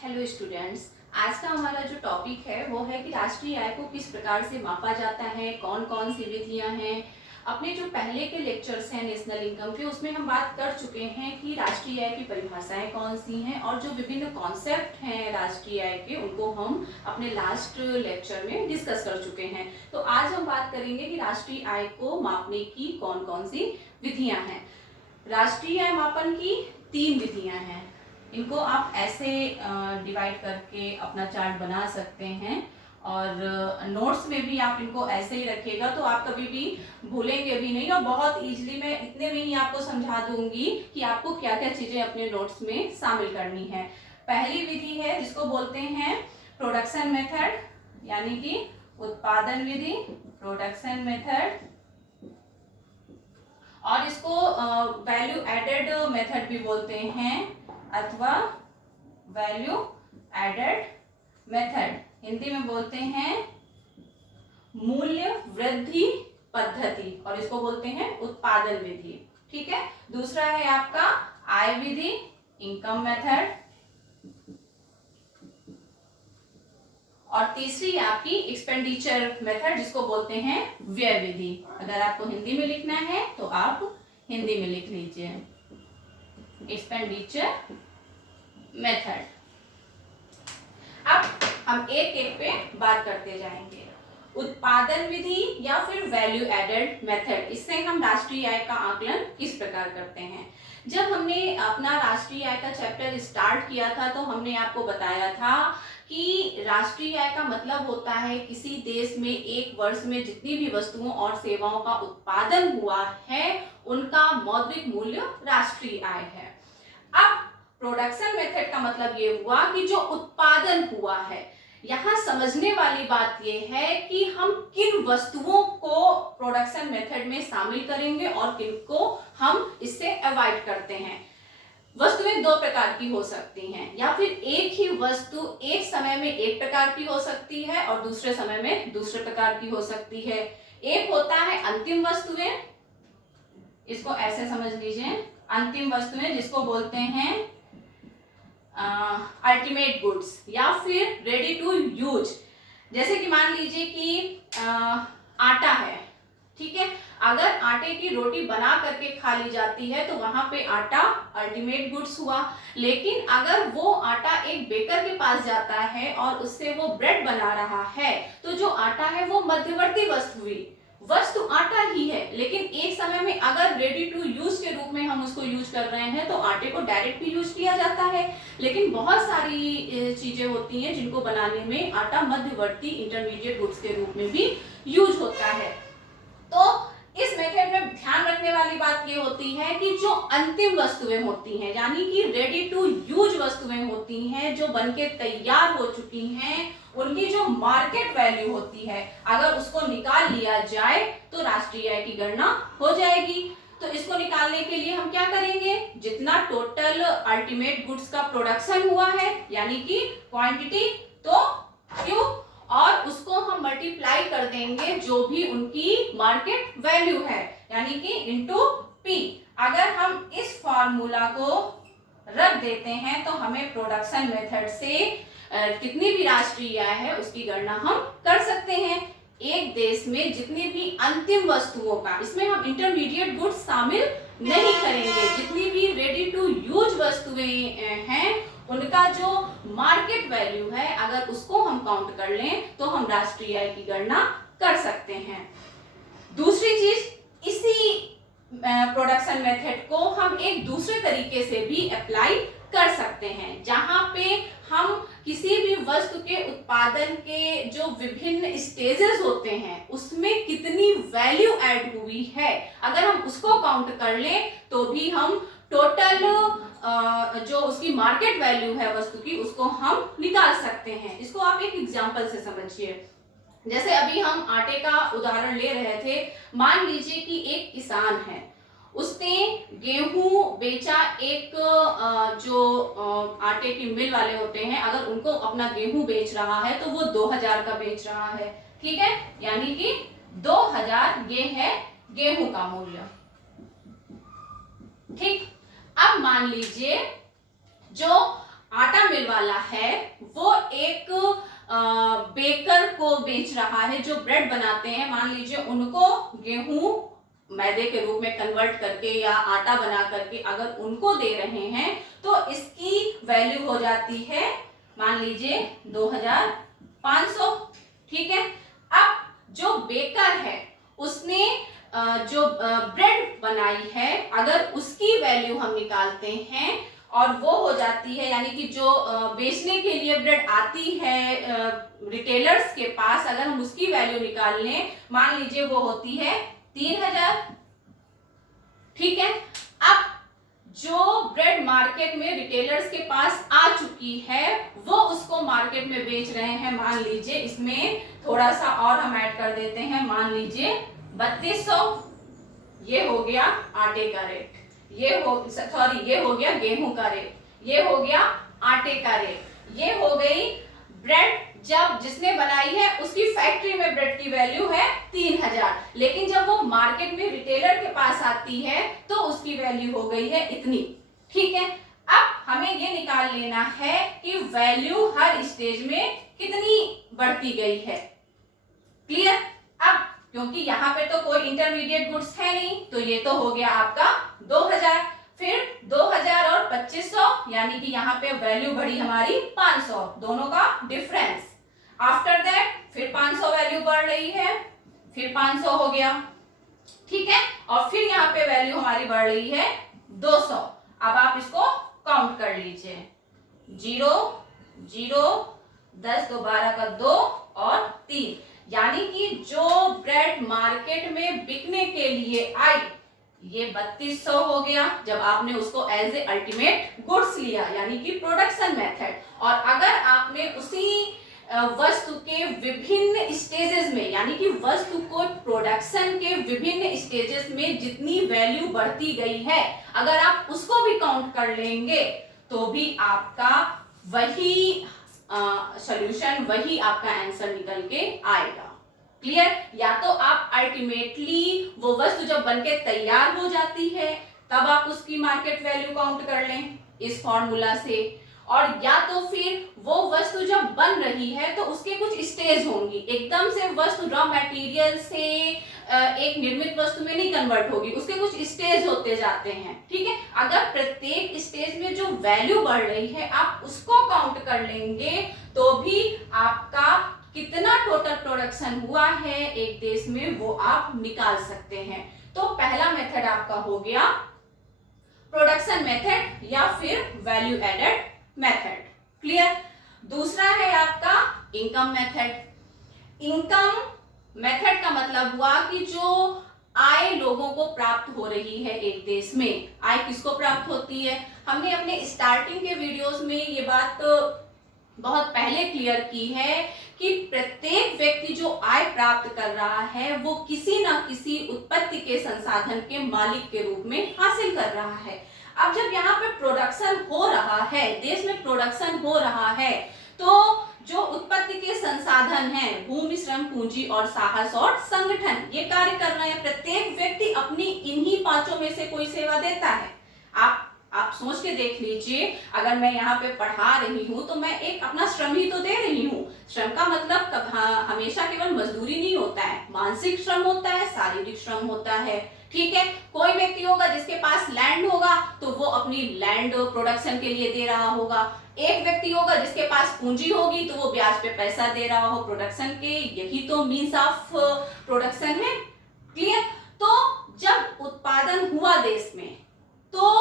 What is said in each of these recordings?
Hello students, आज का हमारा जो टॉपिक है वो है कि राष्ट्रीय आय को किस प्रकार से मापा जाता है, कौन कौन सी विधियां हैं। अपने जो पहले के लेक्चर्स हैं नेशनल इनकम के, उसमें हम बात कर चुके हैं कि राष्ट्रीय आय की परिभाषाएं कौन सी हैं और जो विभिन्न कॉन्सेप्ट हैं राष्ट्रीय आय के, उनको हम अपने लास्ट लेक्चर में डिस्कस कर चुके हैं। तो आज हम बात करेंगे कि राष्ट्रीय आय को मापने की कौन कौन सी विधियां हैं। राष्ट्रीय आय मापन की 3 विधियां हैं। इनको आप ऐसे डिवाइड करके अपना चार्ट बना सकते हैं और नोट्स में भी आप इनको ऐसे ही रखिएगा, तो आप कभी भी भूलेंगे भी नहीं और बहुत इजीली मैं इतने में ही आपको समझा दूंगी कि आपको क्या क्या चीजें अपने नोट्स में शामिल करनी है। पहली विधि है जिसको बोलते हैं प्रोडक्शन मेथड, यानी कि उत्पादन विधि, प्रोडक्शन मेथड, और इसको वैल्यू एडेड मेथड भी बोलते हैं अथवा वैल्यू एडेड मेथड। हिंदी में बोलते हैं मूल्य वृद्धि पद्धति और इसको बोलते हैं उत्पादन विधि। ठीक है। दूसरा है आपका आय विधि, इनकम मेथड, और तीसरी आपकी एक्सपेंडिचर मेथड जिसको बोलते हैं व्यय विधि। अगर आपको हिंदी में लिखना है तो आप हिंदी में लिख लीजिए एक्सपेंडिचर मेथड। अब हम एक एक पे बात करते जाएंगे। उत्पादन विधि या फिर वैल्यू एडेड मेथड, इससे हम राष्ट्रीय आय का आकलन किस प्रकार करते हैं। जब हमने अपना राष्ट्रीय आय का चैप्टर स्टार्ट किया था तो हमने आपको बताया था कि राष्ट्रीय आय का मतलब होता है किसी देश में एक वर्ष में जितनी भी वस्तुओं और सेवाओं का उत्पादन हुआ है उनका मौद्रिक मूल्य राष्ट्रीय आय है। अब प्रोडक्शन मेथड का मतलब ये हुआ कि जो उत्पादन हुआ है। यहां समझने वाली बात यह है कि हम किन वस्तुओं को प्रोडक्शन मेथड में शामिल करेंगे और किन को हम इससे अवॉइड करते हैं। वस्तुएं 2 प्रकार की हो सकती हैं, या फिर एक ही वस्तु एक समय में एक प्रकार की हो सकती है और दूसरे समय में दूसरे प्रकार की हो सकती है। एक होता है अंतिम वस्तुएं, इसको ऐसे समझ लीजिए, अंतिम वस्तुएं जिसको बोलते हैं अल्टीमेट गुड्स या फिर रेडी टू यूज। जैसे कि मान लीजिए कि आटा है, ठीक है। अगर आटे की रोटी बना करके खा ली जाती है तो वहां पे आटा अल्टीमेट गुड्स हुआ। लेकिन अगर वो आटा एक बेकर के पास जाता है और उससे वो ब्रेड बना रहा है तो जो आटा है वो मध्यवर्ती वस्तु हुई। वस्तु आटा ही है, लेकिन एक समय में अगर रेडी टू यूज के रूप में हम उसको यूज कर रहे हैं तो आटे को डायरेक्ट भी यूज किया जाता है। लेकिन बहुत सारी चीजें होती हैं जिनको बनाने में आटा मध्यवर्ती इंटरमीडिएट गुड्स के रूप में भी यूज होता है। तो इस मेथड में ध्यान रखने वाली बात ये होती है कि जो अंतिम वस्तुएं होती हैं, यानी कि रेडी टू यूज वस्तुएं होती हैं जो बनके तैयार हो चुकी हैं, उनकी जो मार्केट वैल्यू होती है, अगर उसको निकाल लिया जाए तो राष्ट्रीय आय की गणना हो जाएगी। तो इसको निकालने के लिए हम क्या करेंगे, जितना टोटल अल्टीमेट गुड्स का प्रोडक्शन हुआ है, यानी कि क्वांटिटी तो क्यू, और उसको हम मल्टीप्लाई कर देंगे जो भी उनकी मार्केट वैल्यू है, यानी कि इनटू पी। अगर हम इस फॉर्मूला को रख देते हैं तो हमें प्रोडक्शन मेथड से कितनी भी राष्ट्रीय आय है उसकी गणना हम कर सकते हैं। एक देश में जितनी भी अंतिम वस्तुओं का, इसमें हम इंटरमीडिएट गुड्स शामिल नहीं करेंगे, जितनी भी रेडी टू यूज वस्तुएं हैं उनका जो मार्केट वैल्यू है अगर उसको हम काउंट कर लें तो हम राष्ट्रीय आय की गणना कर सकते हैं। दूसरी चीज, इसी प्रोडक्शन मेथड को हम एक दूसरे तरीके से भी अप्लाई कर सकते हैं, जहां पे हम किसी भी वस्तु के उत्पादन के जो विभिन्न स्टेजेस होते हैं उसमें कितनी वैल्यू ऐड हुई है, अगर हम उसको काउंट कर लें तो भी हम टोटल जो उसकी मार्केट वैल्यू है वस्तु की उसको हम निकाल सकते हैं। इसको आप एक एग्जांपल से समझिए। जैसे अभी हम आटे का उदाहरण ले रहे थे। मान लीजिए कि एक किसान है, उसने गेहूं बेचा, एक जो आटे की मिल वाले होते हैं, अगर उनको अपना गेहूं बेच रहा है तो वो 2000 का बेच रहा है, ठीक है, यानी कि 2000 ये है गेहूं का मूल्य। ठीक। अब मान लीजिए जो आटा मिल वाला है वो एक बेकर को बेच रहा है, जो ब्रेड बनाते हैं, मान लीजिए उनको गेहूं मैदे के रूप में कन्वर्ट करके या आटा बना करके अगर उनको दे रहे हैं तो इसकी वैल्यू हो जाती है मान लीजिए 2500। ठीक है। अब जो बेकर है उसने जो ब्रेड बनाई है, अगर उसकी वैल्यू हम निकालते हैं और वो हो जाती है, यानी कि जो बेचने के लिए ब्रेड आती है रिटेलर्स के पास, अगर हम उसकी वैल्यू निकाल लें, मान लीजिए वो होती है 3000। ठीक है। अब जो ब्रेड मार्केट में रिटेलर्स के पास आ चुकी है वो उसको मार्केट में बेच रहे हैं, मान लीजिए इसमें थोड़ा सा और हम ऐड कर देते हैं, मान लीजिए 3200। ये हो गया आटे का रेट, ये हो गया गेहूं का रेट, ये हो गया आटे का रेट, ये हो गई ब्रेड जब जिसने बनाई है उसकी फैक्ट्री में ब्रेड की वैल्यू है 3000, लेकिन जब वो मार्केट में रिटेलर के पास आती है तो उसकी वैल्यू हो गई है इतनी। ठीक है। अब हमें ये निकाल लेना है कि वैल्यू हर स्टेज में कितनी बढ़ती गई है। क्लियर। अब क्योंकि यहाँ पे तो कोई इंटरमीडिएट गुड्स है नहीं, तो ये तो हो गया आपका 2000, फिर 2000 और 2500, यानी कि यहाँ पे वैल्यू बढ़ी हमारी 500, दोनों का डिफरेंस। आफ्टर दैट फिर 500 वैल्यू बढ़ रही है, फिर 500 हो गया। ठीक है। और फिर यहाँ पे वैल्यू हमारी बढ़ रही है 200। अब आप इसको काउंट कर लीजिए, 0 0 10 2 12 का 2 और 3, यानी कि जो ब्रेड मार्केट में बिकने के लिए आई ये 3200 हो गया जब आपने उसको एज ए अल्टीमेट गुड्स लिया, यानी कि प्रोडक्शन मेथड। और अगर आपने उसी वस्तु के विभिन्न स्टेजेस में, यानी कि वस्तु को प्रोडक्शन के विभिन्न स्टेजेस में जितनी वैल्यू बढ़ती गई है, अगर आप उसको भी काउंट कर लेंगे तो भी आपका वही सॉल्यूशन, वही आपका आंसर निकल के आएगा। क्लियर। या तो आप अल्टीमेटली वो वस्तु जब बनके तैयार हो जाती है तब आप उसकी मार्केट वैल्यू काउंट कर लें इस फॉर्मूला से, और या तो फिर वो वस्तु जब बन रही है तो उसके कुछ स्टेज होंगी, एकदम से वस्तु रॉ मटेरियल से एक निर्मित वस्तु में नहीं कन्वर्ट होगी, उसके कुछ स्टेज होते जाते हैं। ठीक है। अगर प्रत्येक स्टेज में जो वैल्यू बढ़ रही है आप उसको काउंट कर लेंगे तो भी आपका कितना टोटल प्रोडक्शन हुआ है एक देश में वो आप निकाल सकते हैं। तो पहला मेथड आपका हो गया प्रोडक्शन मेथड या फिर वैल्यू एडेड मेथड। क्लियर। दूसरा है आपका इनकम मेथड। इनकम मेथड का मतलब हुआ कि जो आय लोगों को प्राप्त हो रही है एक देश में, आय किसको प्राप्त होती है, हमने अपने स्टार्टिंग के वीडियोस में ये बात बहुत पहले क्लियर की है कि प्रत्येक व्यक्ति जो आय प्राप्त कर रहा है वो किसी ना किसी उत्पत्ति के संसाधन के मालिक के रूप में हासिल कर रहा है। अब जब यहाँ पे प्रोडक्शन हो रहा है, देश में प्रोडक्शन हो रहा है, तो जो उत्पत्ति के संसाधन हैं, भूमि, श्रम, पूंजी और साहस और संगठन, ये कार्य कर रहे हैं। प्रत्येक व्यक्ति अपनी इन्हीं पांचों में से कोई सेवा देता है। आप सोच के देख लीजिए, अगर मैं यहाँ पे पढ़ा रही हूँ तो मैं एक अपना श्रम ही तो दे रही हूँ। श्रम का मतलब हमेशा केवल मजदूरी नहीं होता है, मानसिक श्रम होता है, शारीरिक श्रम होता है। ठीक है। कोई व्यक्ति होगा जिसके पास लैंड होगा तो वो अपनी लैंड प्रोडक्शन के लिए दे रहा होगा। एक व्यक्ति होगा जिसके पास पूंजी होगी तो वो ब्याज पे पैसा दे रहा हो प्रोडक्शन के। यही तो मीन्स ऑफ प्रोडक्शन है। क्लियर। तो जब उत्पादन हुआ देश में तो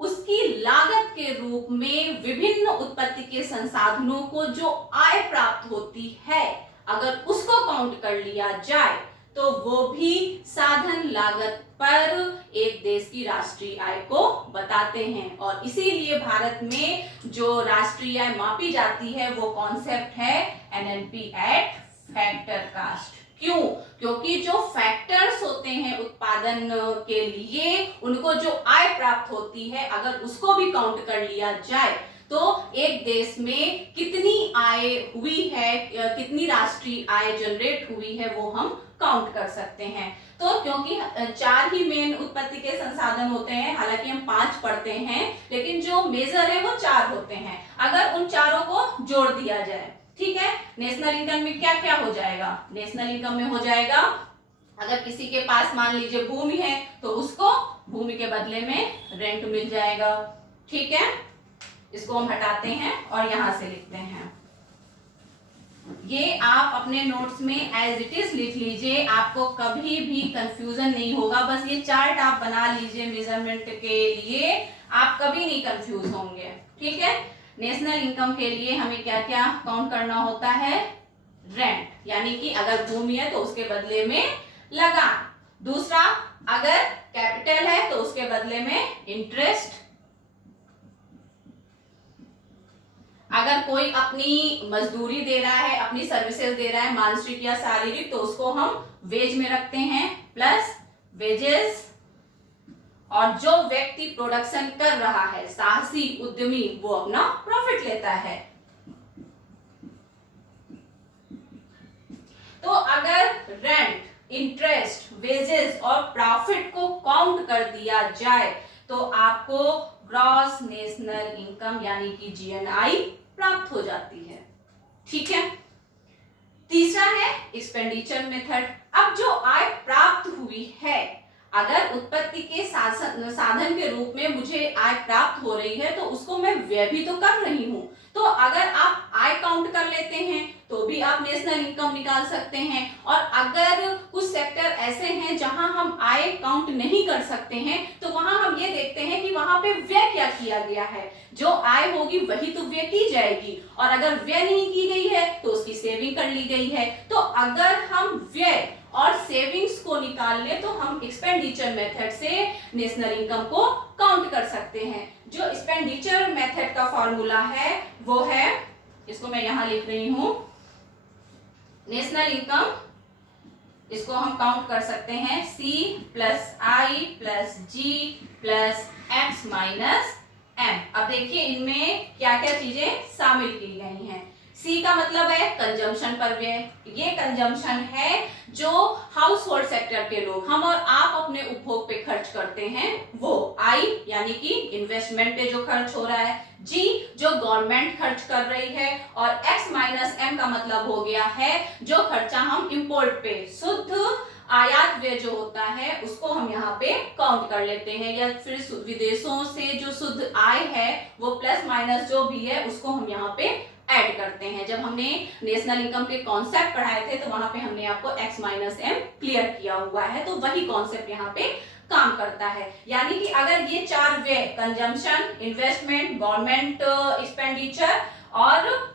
उसकी लागत के रूप में विभिन्न उत्पत्ति के संसाधनों को जो आय प्राप्त होती है, अगर उसको काउंट कर लिया जाए तो वो भी साधन लागत पर एक देश की राष्ट्रीय आय को बताते हैं। और इसीलिए भारत में जो राष्ट्रीय आय मापी जाती है वो कॉन्सेप्ट है एनएनपी एट फैक्टर कास्ट। क्यों? क्योंकि जो फैक्टर्स होते हैं उत्पादन के लिए, उनको जो आय प्राप्त होती है, अगर उसको भी काउंट कर लिया जाए तो एक देश में कितनी आय हुई है, कितनी राष्ट्रीय आय जनरेट हुई है, वो हम काउंट कर सकते हैं। तो क्योंकि 4 ही मेन उत्पत्ति के संसाधन होते हैं, हालांकि हम 5 पढ़ते हैं, लेकिन जो मेजर है वो 4 होते हैं। अगर उन चारों को जोड़ दिया जाए, ठीक है, नेशनल इनकम में क्या क्या हो जाएगा? नेशनल इनकम में हो जाएगा, अगर किसी के पास मान लीजिए भूमि है तो उसको भूमि के बदले में रेंट मिल जाएगा, ठीक है। इसको हम हटाते हैं और यहां से लिखते हैं। ये आप अपने नोट्स में एज इट इज लिख लीजिए, आपको कभी भी कंफ्यूजन नहीं होगा। बस ये चार्ट आप बना लीजिए मेजरमेंट के लिए, आप कभी नहीं कंफ्यूज होंगे, ठीक है। नेशनल इनकम के लिए हमें क्या क्या काउंट करना होता है? रेंट, यानी कि अगर भूमि है तो उसके बदले में लगान। दूसरा, अगर कैपिटल है तो उसके बदले में इंटरेस्ट। अगर कोई अपनी मजदूरी दे रहा है, अपनी सर्विसेज दे रहा है, मानसिक या शारीरिक, तो उसको हम वेज में रखते हैं, प्लस वेजेस। और जो व्यक्ति प्रोडक्शन कर रहा है, साहसी उद्यमी, वो अपना प्रॉफिट लेता है। तो अगर रेंट, इंटरेस्ट, वेजेस और प्रॉफिट को काउंट कर दिया जाए तो आपको ग्रॉस नेशनल इनकम यानी कि जीएनआई प्राप्त हो जाती है, ठीक है। तीसरा है एक्सपेंडिचर मेथड। अब जो आय प्राप्त हुई है, अगर उत्पत्ति के साधन के रूप में मुझे आय प्राप्त हो रही है तो उसको मैं व्यय भी तो कर रही हूं। तो अगर आप आय काउंट कर लेते हैं तो भी आप नेशनल इनकम निकाल सकते हैं। और अगर कुछ सेक्टर ऐसे हैं जहां हम आय काउंट नहीं कर सकते हैं तो वहां हम ये देखते हैं कि वहां पे व्यय क्या किया गया है। जो आय होगी वही तो व्यय की जाएगी, और अगर व्यय नहीं की गई है तो उसकी सेविंग कर ली गई है। तो अगर हम व्यय और सेविंग्स को निकाल ले तो हम एक्सपेंडिचर मेथड से नेशनल इनकम को काउंट कर सकते हैं। जो एक्सपेंडिचर मेथड का फॉर्मूला है वो है, इसको मैं यहां लिख रही हूं, नेशनल इनकम, इसको हम काउंट कर सकते हैं C प्लस आई प्लस जी प्लस एक्स माइनस एम। अब देखिए इनमें क्या क्या चीजें शामिल की गई हैं। C का मतलब है कंजम्पशन पर व्यय। ये कंजम्पशन है जो हाउस होल्ड सेक्टर के लोग, हम और आप अपने उपभोग पे खर्च करते हैं वो। I यानी कि इन्वेस्टमेंट पे जो खर्च हो रहा है। G जो गवर्नमेंट खर्च कर रही है। और X माइनस M का मतलब हो गया है जो खर्चा हम इंपोर्ट पे, शुद्ध आयात व्यय जो होता है उसको हम यहाँ पे काउंट कर लेते हैं। या फिर विदेशों से जो शुद्ध आय है वो प्लस माइनस जो भी है उसको हम यहाँ पे ऐड करते हैं। जब हमने नेशनल इनकम के कॉन्सेप्ट पढ़ाए थे तो वहां पे हमने आपको x माइनस एम क्लियर किया हुआ है, तो वही कॉन्सेप्ट यहाँ पे काम करता है। यानी कि अगर ये 4 व्यय, कंजम्पशन, इन्वेस्टमेंट, गवर्नमेंट एक्सपेंडिचर और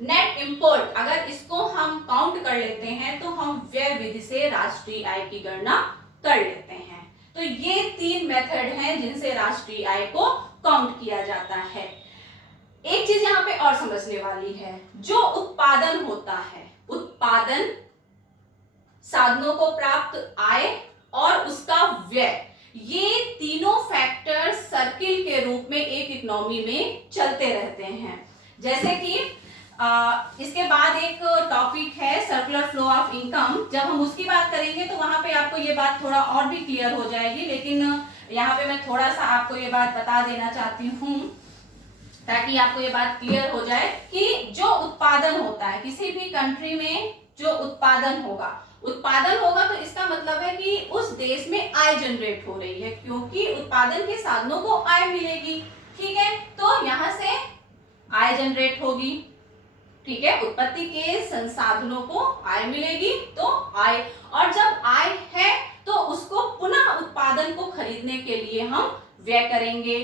नेट इंपोर्ट, अगर इसको हम काउंट कर लेते हैं तो हम व्यय विधि से राष्ट्रीय आय की गणना कर लेते हैं। तो ये 3 मेथड हैं जिनसे राष्ट्रीय आय को काउंट किया जाता है। एक चीज यहाँ पे और समझने वाली है, जो उत्पादन होता है, उत्पादन, साधनों को प्राप्त आय और उसका व्यय, ये तीनों फैक्टर सर्किल के रूप में एक इकोनॉमी में चलते रहते हैं। जैसे कि इसके बाद एक टॉपिक है सर्कुलर फ्लो ऑफ इनकम, जब हम उसकी बात करेंगे तो वहां पे आपको ये बात थोड़ा और भी क्लियर हो जाएगी। लेकिन यहाँ पे मैं थोड़ा सा आपको ये बात बता देना चाहती हूँ ताकि आपको ये बात क्लियर हो जाए कि जो उत्पादन होता है किसी भी कंट्री में, जो उत्पादन होगा तो इसका मतलब है कि उस देश में आय जनरेट हो रही है, क्योंकि उत्पादन के साधनों को आय मिलेगी, ठीक है। तो यहां से आय जनरेट होगी, ठीक है, उत्पत्ति के संसाधनों को आय मिलेगी तो आय, और जब आय है तो उसको पुनः उत्पादन को खरीदने के लिए हम व्यय करेंगे।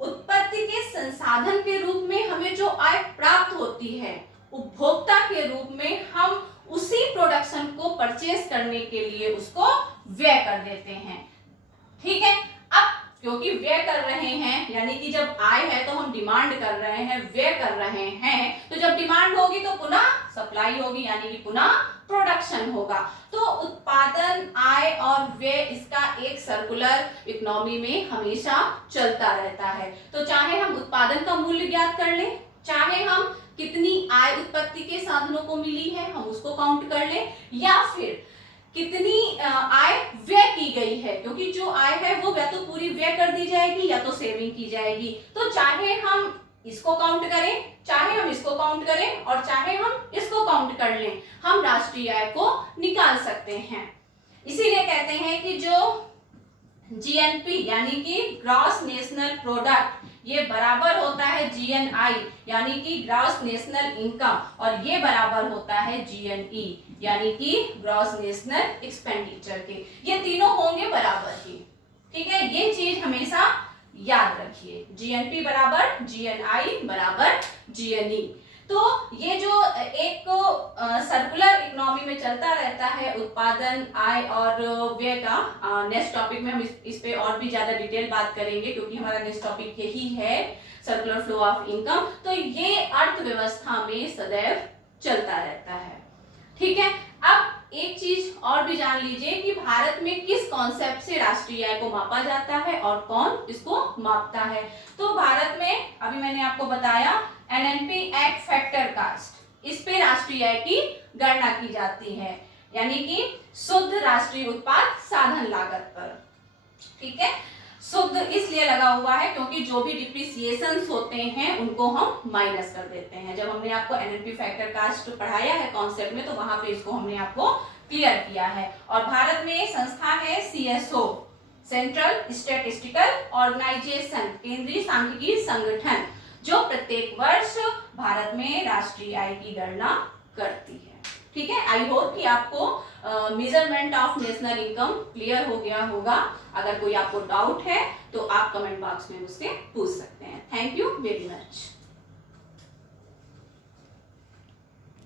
उत्पत्ति के संसाधन के रूप में हमें जो आय प्राप्त होती है, उपभोक्ता के रूप में हम उसी प्रोडक्शन को परचेज करने के लिए उसको व्यय कर देते हैं, ठीक है। अब क्योंकि व्यय कर रहे हैं, यानी कि जब आय है तो हम डिमांड कर रहे हैं, व्यय कर रहे हैं, तो जब डिमांड होगी तो पुनः सप्लाई होगी, यानी कि पुनः प्रोडक्शन होगा। तो उत्पादन, आय और व्यय, इसका एक सर्कुलर इकोनॉमी में हमेशा चलता रहता है। तो चाहे हम उत्पादन का मूल्य ज्ञात कर लें, चाहे हम कितनी आय उत्पत्ति के साधनों को मिली है हम उसको काउंट कर लें, या फिर कितनी आय व्यय की गई है, क्योंकि जो आय है वो या तो पूरी व्यय कर दी जाएगी या तो सेविंग की जाएगी। तो चाहे हम इसको काउंट करें, चाहे हम इसको काउंट करें और चाहे हम इसको काउंट कर लें, हम राष्ट्रीय आय को निकाल सकते हैं। इसीलिए कहते हैं कि जो जीएनपी यानी कि ग्रॉस नेशनल प्रोडक्ट, ये बराबर होता है जीएनआई यानी कि ग्रॉस नेशनल इनकम, और ये बराबर होता है जीएनई यानी कि ग्रॉस नेशनल एक्सपेंडिचर के। ये तीनों होंगे बराबर ही, ठीक है। ये चीज हमेशा याद रखिए, जीएनपी बराबर जीएनआई बराबर जीएनई। तो ये जो एक सर्कुलर इकोनॉमी में चलता रहता है उत्पादन, आय और व्यय का, नेक्स्ट टॉपिक में हम इस पे और भी ज्यादा डिटेल बात करेंगे, क्योंकि हमारा नेक्स्ट टॉपिक यही है सर्कुलर फ्लो ऑफ इनकम। तो ये अर्थव्यवस्था में सदैव चलता रहता है, ठीक है। अब एक चीज और भी जान लीजिए कि भारत में किस कॉन्सेप्ट से राष्ट्रीय आय को मापा जाता है और कौन इसको मापता है। तो भारत में अभी मैंने आपको बताया एनएनपी एक्ट फैक्टर कास्ट, इस पे राष्ट्रीय आय की गणना की जाती है, यानी कि शुद्ध राष्ट्रीय उत्पाद साधन लागत पर, ठीक है। शुद्ध इसलिए लगा हुआ है क्योंकि जो भी डिप्रिसिएशंस होते हैं उनको हम माइनस कर देते हैं। जब हमने आपको एनएनपी फैक्टर कास्ट पढ़ाया है कॉन्सेप्ट में, तो वहां पे इसको हमने आपको क्लियर किया है। और भारत में संस्था है सीएसओ, सेंट्रल स्टैटिस्टिकल ऑर्गेनाइजेशन, केंद्रीय सांख्यिकी संगठन, जो प्रत्येक वर्ष भारत में राष्ट्रीय आय की गणना करती है, ठीक है। आई होप कि आपको measurement of national income clear हो गया होगा। अगर कोई आपको डाउट है तो आप कमेंट बॉक्स में मुझसे पूछ सकते हैं। Thank you very much.